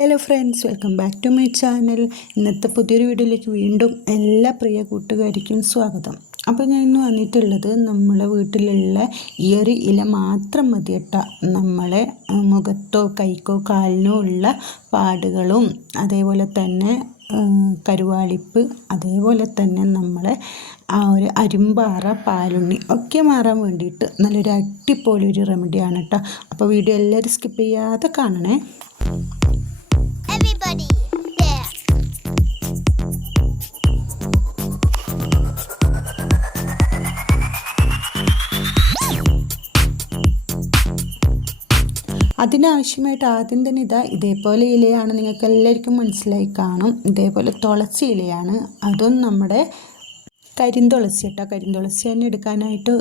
Hello friends welcome back to my channel ഇന്നത്തെ പുതിയൊരു വീഡിയോയിലേക്ക് വീണ്ടും എല്ലാ പ്രിയ കൂട്ടുകാർക്കും സ്വാഗതം. അപ്പോൾ ഞാൻ ഇന്ന് വന്നിട്ടുള്ളത് നമ്മുടെ വീട്ടിലുള്ള ഈ ഒരു ഇല മാത്രം മതി കേട്ടോ. നമ്മളെ മുഖത്തോ കൈക്കോ കാലിനോ ഉള്ള പാടുകളും അതേപോലെ തന്നെ കരുവാളിപ്പ് അതേപോലെ തന്നെ നമ്മളെ ആ ഒരു അരുമ്പാറ പാലുണ്ണി ഒക്കെ മാറാൻ വേണ്ടിയിട്ട് നല്ലൊരു അടിപൊളി ഒരു റെമഡിയാണ് കേട്ടോ. അപ്പോൾ വീഡിയോ എല്ലാവരും സ്കിപ്പ് ചെയ്യാതെ കാണണേ. Everybody. അതിനാവശ്യമായിട്ട് ആദ്യം തന്നെ ഇതാ ഇതേപോലെ ഇലയാണ് നിങ്ങൾക്ക് എല്ലാവർക്കും മനസ്സിലായി കാണും. ഇതേപോലെ തുളസി ഇലയാണ്. അതും നമ്മുടെ കരിന്തുളസി കേട്ടോ. കരിന്തുളസി തന്നെ എടുക്കാനായിട്ട്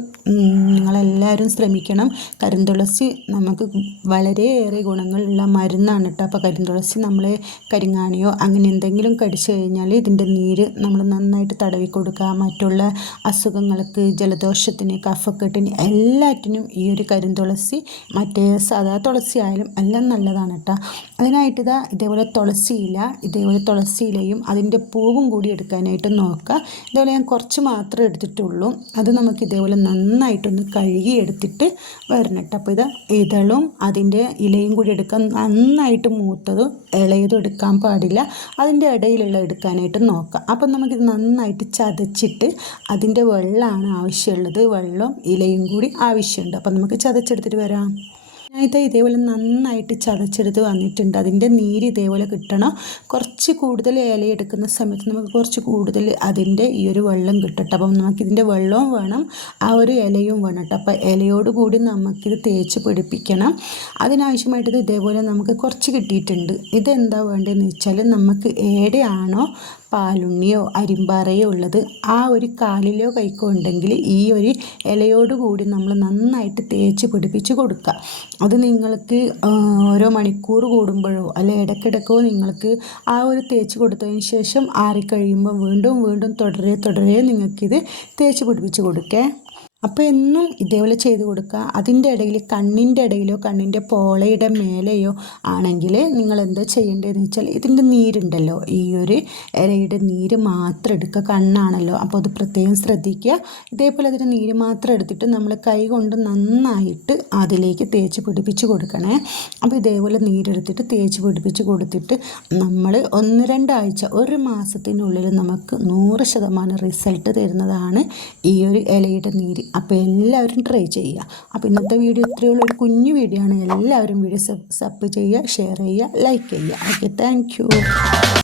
നിങ്ങളെല്ലാവരും ശ്രമിക്കണം. കരിന്തുളസി നമുക്ക് വളരെയേറെ ഗുണങ്ങളുള്ള മരുന്നാണ് കേട്ടോ. അപ്പോൾ കരിന്തുളസി നമ്മൾ കരിങ്ങാണിയോ അങ്ങനെ എന്തെങ്കിലും കടിച്ചു കഴിഞ്ഞാൽ ഇതിന്റെ നീര് നമ്മൾ നന്നായിട്ട് തടവി കൊടുക്കുക മറ്റുള്ള അസുഖങ്ങൾക്ക് ജലദോഷത്തിന് കഫക്കെട്ടിന് എല്ലാറ്റിനും ഈ ഒരു കരിന്തുളസി മറ്റേ സാധാ തുളസി ആയാലും എല്ലാം നല്ലതാണ് കേട്ടോ. അതിനായിട്ട് ഇതാ ഇതേപോലെ തുളസി ഇല ഇതേപോലെ തുളസി ഇലയും അതിന്റെ പൂവും കൂടി എടുക്കാനായിട്ട് നോക്കുക. ഇതേപോലെ ഞാൻ കുറച്ച് കുറച്ച് മാത്രമേ എടുത്തിട്ടുള്ളൂ. അത് നമുക്ക് ഇതേപോലെ നന്നായിട്ടൊന്ന് കഴുകി എടുത്തിട്ട് വരണം കേട്ടോ. അപ്പോൾ ഇത് ഇതളും അതിന്റെ ഇലയും കൂടി എടുക്കാൻ നന്നായിട്ട് മൂത്തതും ഇളയതും എടുക്കാൻ പാടില്ല. അതിന്റെ ഇടയിലുള്ള എടുക്കാനായിട്ട് നോക്കാം. അപ്പം നമുക്കിത് നന്നായിട്ട് ചതച്ചിട്ട് അതിന്റെ വെള്ളമാണ് ആവശ്യമുള്ളത്. വെള്ളം ഇലയും കൂടി ആവശ്യമുണ്ട്. അപ്പം നമുക്ക് ചതച്ചെടുത്തിട്ട് വരാം. ഇത് ഇതേപോലെ നന്നായിട്ട് ചതച്ചെടുത്ത് വന്നിട്ടുണ്ട്. അതിന്റെ നീര് ഇതേപോലെ കിട്ടണം. കുറച്ച് കൂടുതൽ ഇല എടുക്കുന്ന സമയത്ത് നമുക്ക് കുറച്ച് കൂടുതൽ അതിന്റെ ഈ ഒരു വെള്ളം കിട്ടട്ടെ. അപ്പം നമുക്കിതിന്റെ വെള്ളവും വേണം ആ ഒരു ഇലയും വേണം കേട്ടോ. അപ്പോൾ ഇലയോട് കൂടി നമുക്കിത് തേച്ച് പിടിപ്പിക്കണം. അതിനാവശ്യമായിട്ട് ഇതേപോലെ നമുക്ക് കുറച്ച് കിട്ടിയിട്ടുണ്ട്. ഇതെന്താ വേണ്ടതെന്ന് വെച്ചാൽ നമുക്ക് ഏടെയാണോ പാലുണ്ണിയോ അരിമ്പാറയോ ഉള്ളത് ആ ഒരു കാലിലോ കൈക്കോ ഉണ്ടെങ്കിൽ ഈ ഒരു ഇലയോട് കൂടി നമ്മൾ നന്നായിട്ട് തേച്ച് പിടിപ്പിച്ച് കൊടുക്കുക. അത് നിങ്ങൾക്ക് ഓരോ മണിക്കൂർ കൂടുമ്പോഴോ അല്ലെ ഇടയ്ക്കിടയ്ക്കോ നിങ്ങൾക്ക് ആ ഒരു തേച്ച് കൊടുത്തതിന് ശേഷം ആറിക്കഴിയുമ്പോൾ വീണ്ടും വീണ്ടും തുടരെ തുടരെ നിങ്ങൾക്കിത് തേച്ച് പിടിപ്പിച്ച് കൊടുക്കേ. അപ്പോൾ എന്നും ഇതേപോലെ ചെയ്ത് കൊടുക്കുക. അതിന്റെ ഇടയിൽ കണ്ണിന്റെ ഇടയിലോ കണ്ണിന്റെ പോളയുടെ മേലെയോ ആണെങ്കിൽ നിങ്ങൾ എന്താ ചെയ്യേണ്ടതെന്ന് വെച്ചാൽ ഇതിന്റെ നീരുണ്ടല്ലോ. ഈ ഒരു ഇലയുടെ നീര് മാത്രം എടുക്കുക. കണ്ണാണല്ലോ. അപ്പോൾ അത് പ്രത്യേകം ശ്രദ്ധിക്കുക. ഇതേപോലെ അതിന്റെ നീര് മാത്രം എടുത്തിട്ട് നമ്മൾ കൈ കൊണ്ട് നന്നായിട്ട് അതിലേക്ക് തേച്ച് പിടിപ്പിച്ച് കൊടുക്കണേ. അപ്പോൾ ഇതേപോലെ നീരെടുത്തിട്ട് തേച്ച് പിടിപ്പിച്ച് കൊടുത്തിട്ട് നമ്മൾ ഒന്ന് രണ്ടാഴ്ച ഒരു മാസത്തിനുള്ളിൽ നമുക്ക് നൂറ് ശതമാനം റിസൾട്ട് തരുന്നതാണ് ഈ ഒരു ഇലയുടെ നീര്. അപ്പോൾ എല്ലാവരും ട്രൈ ചെയ്യുക. അപ്പോൾ ഇന്നത്തെ വീഡിയോ ഇത്രയുള്ള ഒരു കുഞ്ഞു വീഡിയോ ആണ്. എല്ലാവരും വീഡിയോ സബ് ചെയ്യുക ഷെയർ ചെയ്യുക ലൈക്ക് ചെയ്യുക. Okay thank